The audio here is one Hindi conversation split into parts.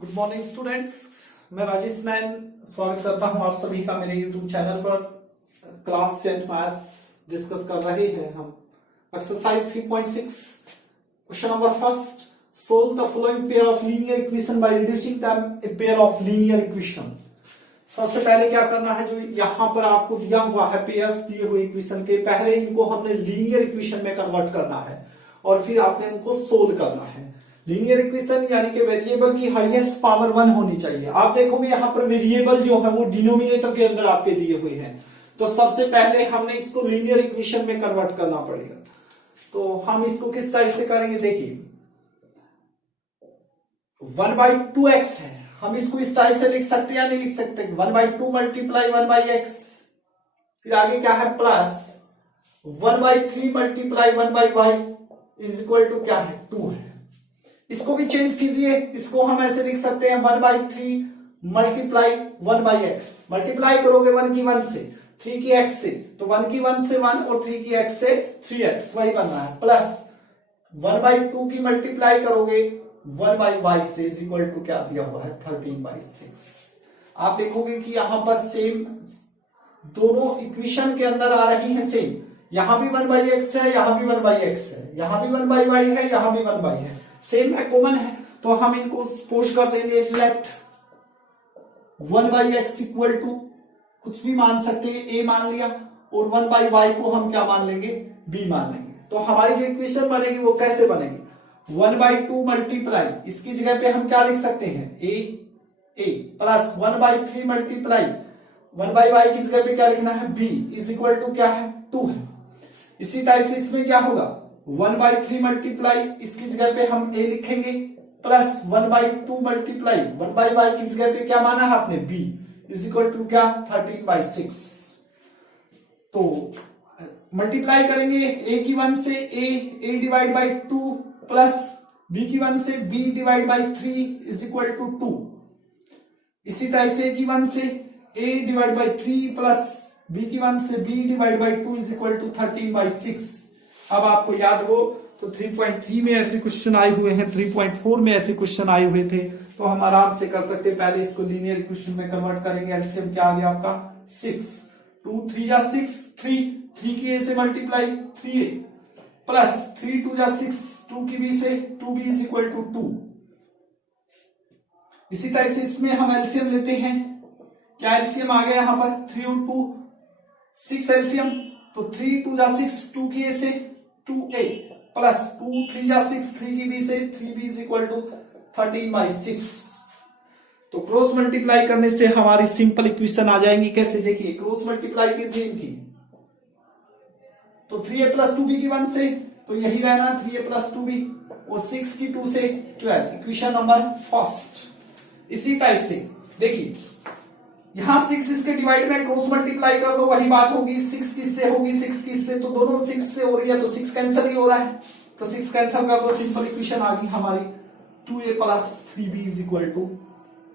गुड मॉर्निंग स्टूडेंट्स, मैं राजेश नैन स्वागत करता हूं आप सभी का मेरे यूट्यूब चैनल पर। क्लास 10 मैथ्स डिस्कस कर रहे हैं हम। Exercise 3.6 question number first, solve the following pair of linear equation by reducing them a pair of linear equation. सबसे पहले क्या करना है, जो यहां पर आपको दिया हुआ है पेयर्स दिए हुए इक्वेशन के, पहले इनको हमने लीनियर इक्वेशन में कन्वर्ट करना है और फिर आपने इनको सोल्व करना है। लीनियर इक्वेशन यानी कि वेरिएबल की हाईएस्ट पावर 1 होनी चाहिए। आप देखोगे यहां पर वेरिएबल जो है वो डिनोमिनेटर के अंदर आपके दिए हुए हैं, तो सबसे पहले हमने इसको लीनियर इक्वेशन में कन्वर्ट करना पड़ेगा। तो हम इसको किस टाइप से करेंगे, देखिए 1/2x है, हम इसको इस टाइप से लिख सकते हैं या नहीं लिख सकते, 1/2 मल्टीप्लाई 1/x, फिर आगे क्या है plus 1/3 multiply 1/y is equal to क्या है 2 है। इसको भी चेंज कीजिए, इसको हम ऐसे लिख सकते हैं 1/3 मल्टीप्लाई 1/x, मल्टीप्लाई करोगे 1 की 1 से 3 की x से, तो 1 की 1 से 1 और 3 की x से 3x, वही बनना है, प्लस 1/2 की मल्टीप्लाई करोगे 1/y से इज इक्वल टू क्या दिया हुआ है 13/6। आप देखोगे कि यहां पर सेम दोनों इक्वेशन के अंदर आ रही है सेम, यहां भी 1/x है, यहां भी 1/x है, यहां भी 1/y है, यहां भी 1y है, सेम है, कॉमन है। तो हम इनको सपोज कर लेंगे, लेट 1/x इक्वल टू कुछ भी मान सकते हैं, a मान लिया, और 1/y को हम क्या मान लेंगे, b मान लेंगे। तो हमारी जो इक्वेशन बनेगी वो कैसे बनेगी, 1/2 मल्टीप्लाई, इसकी जगह पे हम क्या लिख सकते हैं a प्लस 1/3 मल्टीप्लाई 1/y की जगह पे क्या लिखना है b इज इक्वल टू क्या है 2 है। इसी टाइप से इसमें क्या होगा 1/3 मल्टीप्लाई, इसकी जगह पे हम a लिखेंगे, प्लस 1/2 मल्टीप्लाई 1/y की जगह पे क्या माना है आपने b इज इक्वल टू क्या 13/6। तो मल्टीप्लाई करेंगे a की 1 से a divide by 2 plus b की 1 से b divide by 3 is equal to 2। इसी टाइप से a की 1 से a divide by 3 plus b की 1 से b divide by 2 is equal to 13/6। अब आपको याद हो तो 3.3 में ऐसे क्वेश्चन आए हुए हैं, 3.4 में ऐसे क्वेश्चन आए हुए थे, तो हम आराम से कर सकते हैं। पहले इसको लीनियर इक्वेशन में कन्वर्ट करेंगे, एलसीएम क्या आ गया आपका 6, 2 3 जा 6, 3 की a से मल्टीप्लाई 3a प्लस 3 2 जा 6, 2 की b से 2b इज इक्वल टू 2। इसी टाइप से इसमें हम एलसीएम लेते हैं, क्या एलसीएम आ गया यहां पर 3 और 2 6 एलसीएम, तो 3 2 जा 6, 2 की a से 2a प्लस 2 3 जा 6, 3 की b से 3b इज इक्वल टू 13/6। तो क्रॉस मल्टीप्लाई करने से हमारी सिंपल इक्वेशन आ जाएंगी। कैसे, देखिए क्रॉस मल्टीप्लाई कीजिए इनकी, तो 3a प्लस 2b की 1 से, तो यही रहना 3a प्लस 2b, और 6 की 2 से 12, इक्वेशन नंबर फर्स्ट। इसी टाइप से देखिए यहां 6 इसके डिवाइड में क्रॉस मल्टीप्लाई कर दो, वही बात होगी, 6 किससे होगी 6 किससे, तो दोनों 6 से हो रही है, तो 6 कैंसिल ही हो रहा है, तो 6 कैंसिल कर दो, सिंपल इक्वेशन आ गई हमारी 2a plus 3b is equal to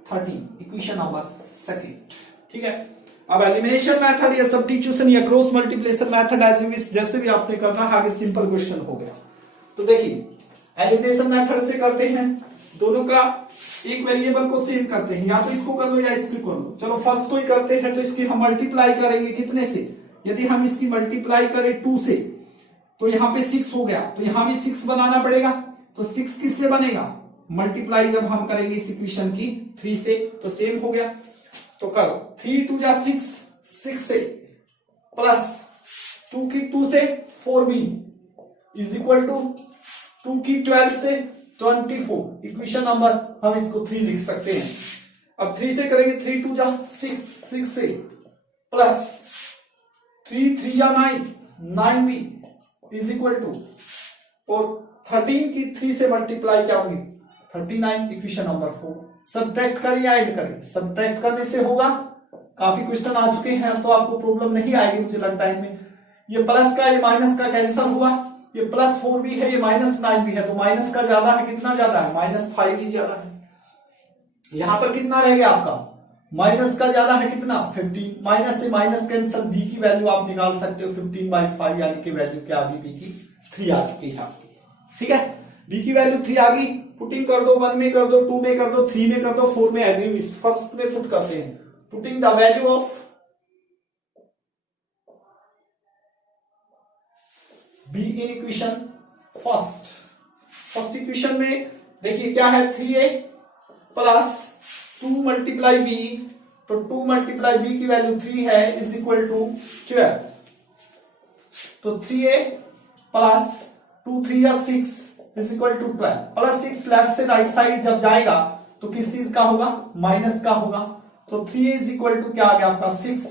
13, equation number second. ठीक है, अब एलिमिनेशन मेथड या सब्स्टिट्यूशन या cross multiplication method as you wish, जैसे भी आपने करना है, आगे सिंपल क्वेश्चन हो गया। तो देखिए एलिमिनेशन मेथड से करते हैं, दोनों का एक वेरिएबल को सेम करते हैं, या तो इसको कर लो या इसको कर लो। चलो फर्स्ट को ही करते हैं, तो इसकी हम मल्टीप्लाई करेंगे कितने से, यदि हम इसकी मल्टीप्लाई करें 2 से, तो यहां पे 6 हो गया, तो यहां भी 6 बनाना पड़ेगा, तो 6 किससे बनेगा, मल्टीप्लाई जब हम करेंगे इस इक्वेशन की 3 से, तो सेम हो गया। तो करो 3 2 जा 6, 6 से प्लस 2 की 2 से 4b इज इक्वल टू 2 की 12 से 24, इक्वेशन नंबर हम इसको 3 लिख सकते हैं। अब 3 से करेंगे, 3 2 जा 6, 6 से प्लस 3 3 जा 9, 9b इज इक्वल टू, और 13 की 3 से मल्टीप्लाई क्या होगी 39, इक्वेशन नंबर 4। सब्ट्रैक्ट करें या ऐड करें, सब्ट्रैक्ट करने से होगा, काफी क्वेश्चन आ चुके हैं, तो आपको प्रॉब्लम नहीं आएगी मुझे लगता है इनमें। ये प्लस का ये माइनस का कैंसिल हुआ, ये प्लस 4 भी है, ये माइनस 9 भी है, तो माइनस का ज्यादा है, कितना ज्यादा है -5 ही ज्यादा है। यहां पर कितना रह गया आपका, माइनस का ज्यादा है कितना 15, माइनस से माइनस कैंसिल, b की वैल्यू आप निकाल सकते हो 15/5, यानी कि वैल्यू क्या आ गई b की 3 आ चुकी है आपकी। ठीक है, b की वैल्यू 3 आ गई, पुटिंग कर दो, 1 में कर दो, 2 में कर दो, 3 में कर दो, 4 में एज यू विश। फर्स्ट में पुट करते हैं, putting the value of be in equation first equation में देखिए क्या है, 3a प्लस 2 मल्टीप्लाई बी, तो 2 मल्टीप्लाई बी की वैल्यू 3 है, इज इक्वल टू 12। तो 3a प्लस 2 3 या 6 is equal to 12 plus 6 left से राइट साइड जब जाएगा तो किस चीज का होगा, माइनस का होगा। तो 3 इज इक्वल टू क्या आ गया आपका 6।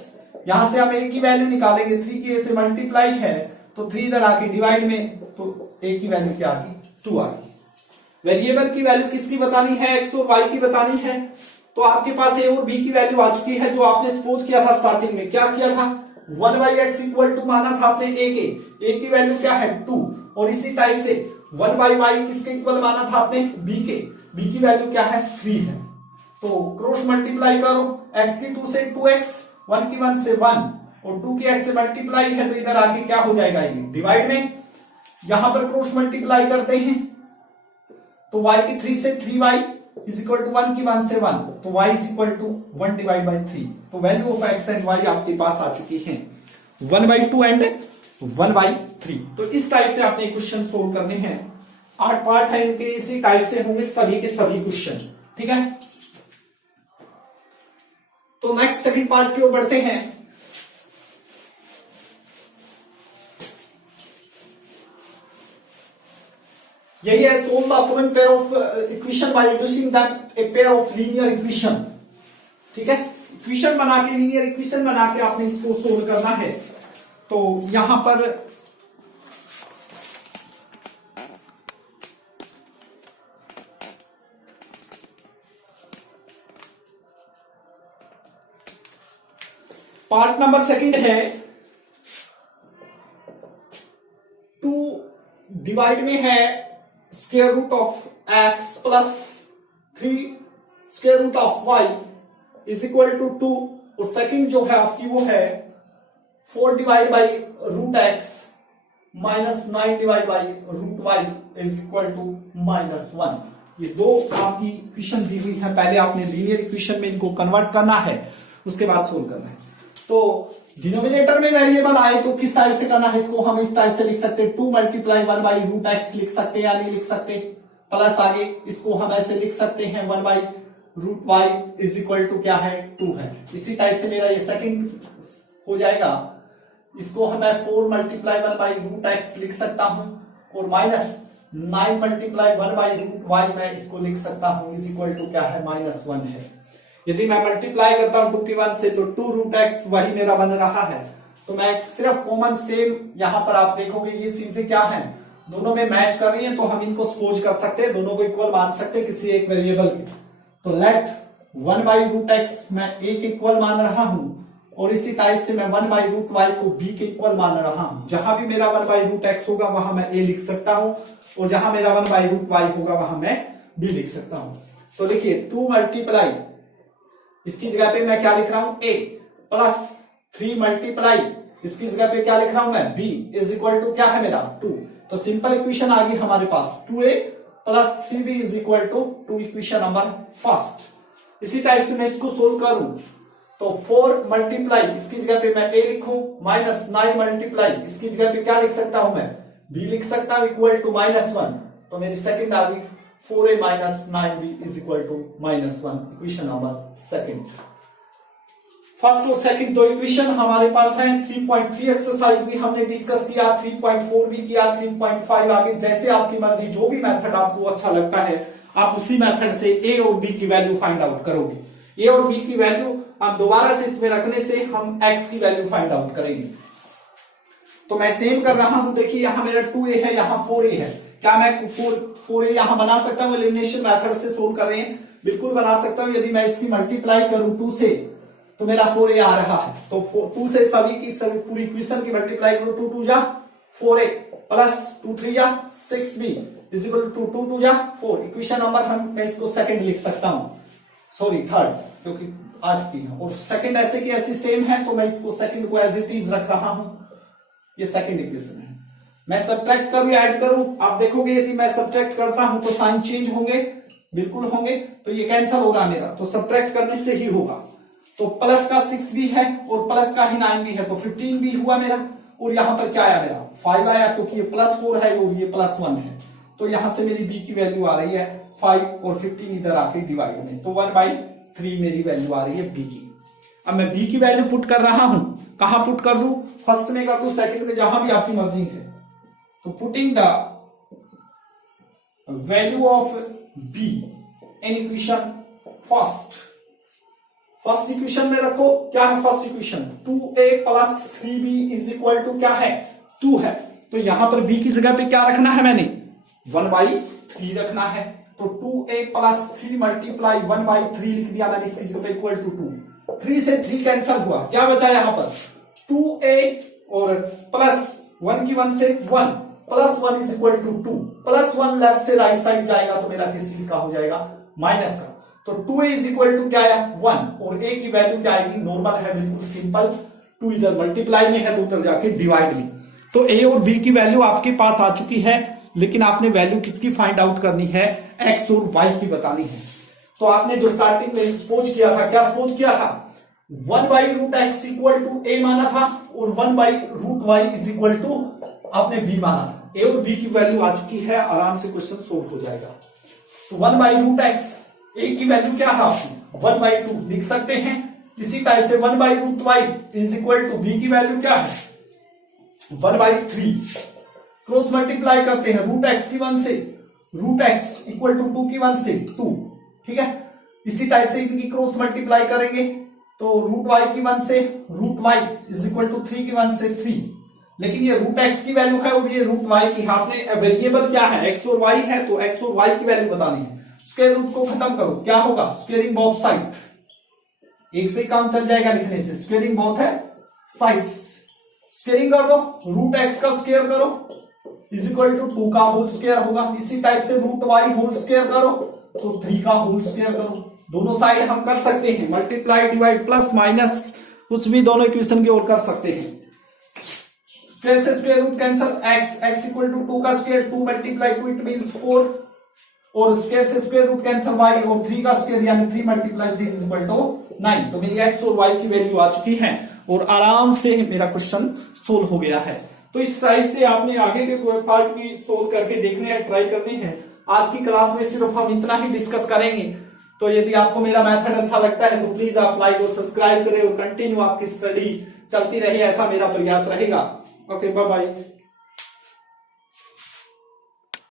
यहां से हम a की वैल्यू निकालेंगे, 3 की a से मल्टीप्लाई है तो 3 इधर आके डिवाइड में, तो a की वैल्यू क्या आ गई, 2 आ गई। वेरिएबल की वैल्यू किसकी बतानी है, x और y की बतानी है। तो आपके पास a और b की वैल्यू आ चुकी है, जो आपने सपोज किया था स्टार्टिंग में, क्या किया था, 1/x इक्वल टू माना था आपने a की वैल्यू क्या है 2, और इसी टाइप से 1/y किसके इक्वल माना था आपने, b की वैल्यू क्या है 3 है। तो क्रॉस मल्टीप्लाई करो, x की 2 से 2x, 1 की 1 से 1 और 2 की x से मल्टीप्लाई है, तो इधर आके क्या हो जाएगा, ये डिवाइड में। यहां पर क्रॉस मल्टीप्लाई करते हैं तो y की 3 से 3y इज इक्वल टू 1 की 1 से 1, तो y is equal to 1 divide by 3। तो value of x and y आपके पास आ चुकी है 1/2 एंड 1/3। तो इस टाइप से आपने क्वेश्चन सोल्व करने हैं। 8 पार्ट है इनके, इसी टाइप से होंगे सभी के सभी क्वेश्चन, ठीक है। तो नेक्स्ट सेकंड पार्ट की ओर बढ़ते हैं। यही है, solve the following pair of equation by using that a pair of linear equation, ठीक है। इक्वेशन बना के, लीनियर इक्वेशन बना के आपने इसको सोल्व करना है। तो यहां पर पार्ट नंबर सेकंड है, 2 डिवाइड में है square root of x plus 3 square root of y is equal to 2, और सेकंड जो है आपकी वो है 4 divide by root x minus 9 divide by root y is equal to -1। ये दो आपकी इक्वेशन दी हुई है, पहले आपने लीनियर इक्वेशन में इनको कन्वर्ट करना है, उसके बाद सोल्व करना है। तो डिनोमिनेटर में वेरिएबल आए तो किस टाइप से करना है, इसको हम इस टाइप से लिख सकते हैं, 2 मल्टीप्लाई 1 बाई रूट एक्स लिख सकते हैं या नहीं लिख सकते, प्लस आगे इसको हम ऐसे लिख सकते हैं 1 by root y is equal to क्या है 2 है। इसी टाइप से मेरा ये सेकंड हो जाएगा, इसको हम 4 मल्टीप्लाई 1 बाई रूट एक्स लिख सकता हूं, और minus 9 multiply 1 by root y मैं इसको लिख सकता हूं इज इक्वल टू क्या है -1 है। यदि मैं मल्टीप्लाई करता हूं 2 की 1 से तो 2 रूट एक्स वही मेरा बन रहा है। तो मैं सिर्फ कॉमन सेम, यहां पर आप देखोगे ये चीजें क्या हैं, दोनों में मैच कर रही हैं, तो हम इनको सपोज कर सकते हैं, दोनों को इक्वल मान सकते हैं किसी एक वेरिएबल के। तो लेट 1 बाई रूट एक्स मैं a के इक्वल मान रहा हूं, और इसी टाइप से मैं 1 बाई रूट वाई को b के इक्वल मान रहा हूं। जहां भी मेरा 1 बाई रूट एक्स होगा वहां मैं a लिख सकता हूं, और जहां मेरा 1 बाई रूट वाई होगा वहां मैं b लिख सकता हूं। तो देखिए 2 मल्टीप्लाई, इसकी जगह पे मैं क्या लिख रहा हूं a, प्लस 3 मल्टीप्लाई, इसकी जगह पे क्या लिख रहा हूं मैं b इज इक्वल टू क्या है मेरा 2। तो सिंपल इक्वेशन आ गई हमारे पास 2a plus 3b is equal to 2, equation number first. इसी टाइप से मैं इसको सोल्व करूं तो 4 मल्टीप्लाई, इसकी जगह पे मैं a लिखूं, माइनस 9 मल्टीप्लाई, इसकी जगह पे क्या लिख सकता हूं मैं b लिख सकता हूं इक्वल टू -1। तो मेरी सेकंड आ गई 4a minus 9b is equal to -1, equation number second. First और सेकंड दो इक्वेशन हमारे पास है। 3.3 एक्सरसाइज भी हमने डिस्कस किया, 3.4 भी किया, 3.5 आगे जैसे आपकी मर्जी, जो भी मेथड आपको अच्छा लगता है आप उसी मेथड से a और b की वैल्यू फाइंड आउट करोगे। a और b की वैल्यू हम दोबारा से इसमें रखने से हम x की वैल्यू फाइंड आउट करेंगे। तो मैं सेम कर रहा हूं, देखिए यहां मेरा 2a है, यहां 4a है। क्या मैं 4a यहां बना सकता हूं, एलिमिनेशन मेथड से सोल्व कर रहे हैं, बिल्कुल बना सकता हूं। यदि मैं इसकी मल्टीप्लाई करूं 2 से तो मेरा 4a आ रहा है, तो 2 से सभी की सभी पूरी इक्वेशन की मल्टीप्लाई करो, 2 2 जा 4a प्लस 2 3 जा 6b इज इक्वल टू 2 2 जा 4। इक्वेशन नंबर मैं इसको सेकंड लिख सकता हूं, सॉरी थर्ड, क्योंकि आज की है, और सेकंड ऐसे की ऐसी सेम है, तो मैं इसको सेकंड को एज इट इज रख रहा हूं। ये सेकंड इक्वेशन है। मैं सब्ट्रैक्ट करूं या ऐड करूं, आप देखोगे यदि मैं सब्ट्रैक्ट करता हूं तो साइन चेंज होंगे, बिल्कुल होंगे, तो ये कैंसिल होगा मेरा, तो सब्ट्रैक्ट करने से ही होगा। तो प्लस का 6 भी है और प्लस का ही 9 भी है, तो 15 भी हुआ मेरा, और यहां पर क्या आया मेरा 5 आया, क्योंकि ये +4 है और ये +1 है, तो यहां से मेरी बी की वैल्यू आ रही है 5 और 15 इधर आके डिवाइड में, तो 1/3 मेरी वैल्यू आ रही है बी की। अब मैं बी की वैल्यू पुट कर रहा हूं, कहां पुट कर दूं, फर्स्ट में कर दूं, सेकंड में, जहां भी आपकी मर्जी है। तो putting the value of be in equation first equation में रखो, क्या है फर्स्ट इक्वेशन, 2a + 3b = क्या है 2 है, तो यहां पर b की जगह पे क्या रखना है मैंने 1/3 रखना है, तो 2a + 3 × 1/3 लिख दिया मैंने इसकी जगह पे = 2। 3 से 3 कैंसिल हुआ, क्या बचा यहां पर 2a और प्लस 1 की 1 से 1 +1 = 2, +1 लेफ्ट से राइट साइड जाएगा तो मेरा किस चीज का हो जाएगा माइनस का, तो 2a = क्या आया 1 और a की वैल्यू क्या आएगी, नॉर्मल है बिल्कुल सिंपल, 2 इधर मल्टीप्लाई में है तो उधर जाके डिवाइड में, तो a और b की वैल्यू आपके पास आ चुकी है, लेकिन आपने वैल्यू किसकी फाइंड आउट करनी है, x और y की बतानी है। तो आपने जो स्टार्टिंग में सपोज किया था, क्या सपोज किया था 1/√x = a माना था और 1/√y = आपने b माना था, a और b की वैल्यू आ चुकी है, आराम से क्वेश्चन सोल्व हो जाएगा। तो 1/√x a की वैल्यू क्या है आपकी 1/2 लिख सकते हैं, इसी टाइप से 1/√y = b की वैल्यू क्या है 1/3, क्रॉस मल्टीप्लाई करते हैं √x की 1 से, √x = 2 की 1 से 2, ठीक है, इसी टाइप से इनकी क्रॉस मल्टीप्लाई करेंगे तो √y की 1 से, √y = 3 की 1 से 3, लेकिन ये √x की वैल्यू है और ये √y की, आपने वेरिएबल क्या है x और y है, तो x और y की वैल्यू बतानी है। स्क्वायर रूट को खत्म करो, क्या होगा स्क्वेयरिंग बोथ साइड, एक से काम चल जाएगा लिखने से, स्क्वेयरिंग बोथ है साइड्स, स्क्वेयरिंग कर दो, √x का स्क्वायर करो = 2 का होल स्क्वायर होगा, इसी टाइप से √y होल स्क्वायर करो तो 3 का होल स्क्वायर करो, दोनों साइड हम कर सकते हैं मल्टीप्लाई डिवाइड प्लस माइनस, कुछ भी दोनों इक्वेशन की ओर कर सकते हैं। स्क्वायर से स्क्वायर रूट कैंसिल, x = 2 का स्क्वायर, 2 × 2 इट मींस 4, और स्क्वायर से स्क्वायर रूट कैंसिल y और 3 का स्क्वायर यानी 3 × 3 = 9, तो मेरी x और y की वैल्यू आ चुकी है और आराम से मेरा क्वेश्चन सोल्व हो गया है। तो इस टाइप से आपने आगे के पार्ट भी सोल्व करके देखने हैं, ट्राई करने हैं। आज की क्लास में सिर्फ हम इतना ही डिस्कस करेंगे, तो यदि आपको मेरा मेथड अच्छा लगता है तो प्लीज आप लाइक और सब्सक्राइब करें और कंटिन्यू आपकी स्टडी चलती रहे, ऐसा मेरा प्रयास रहेगा। Okay, bye bye.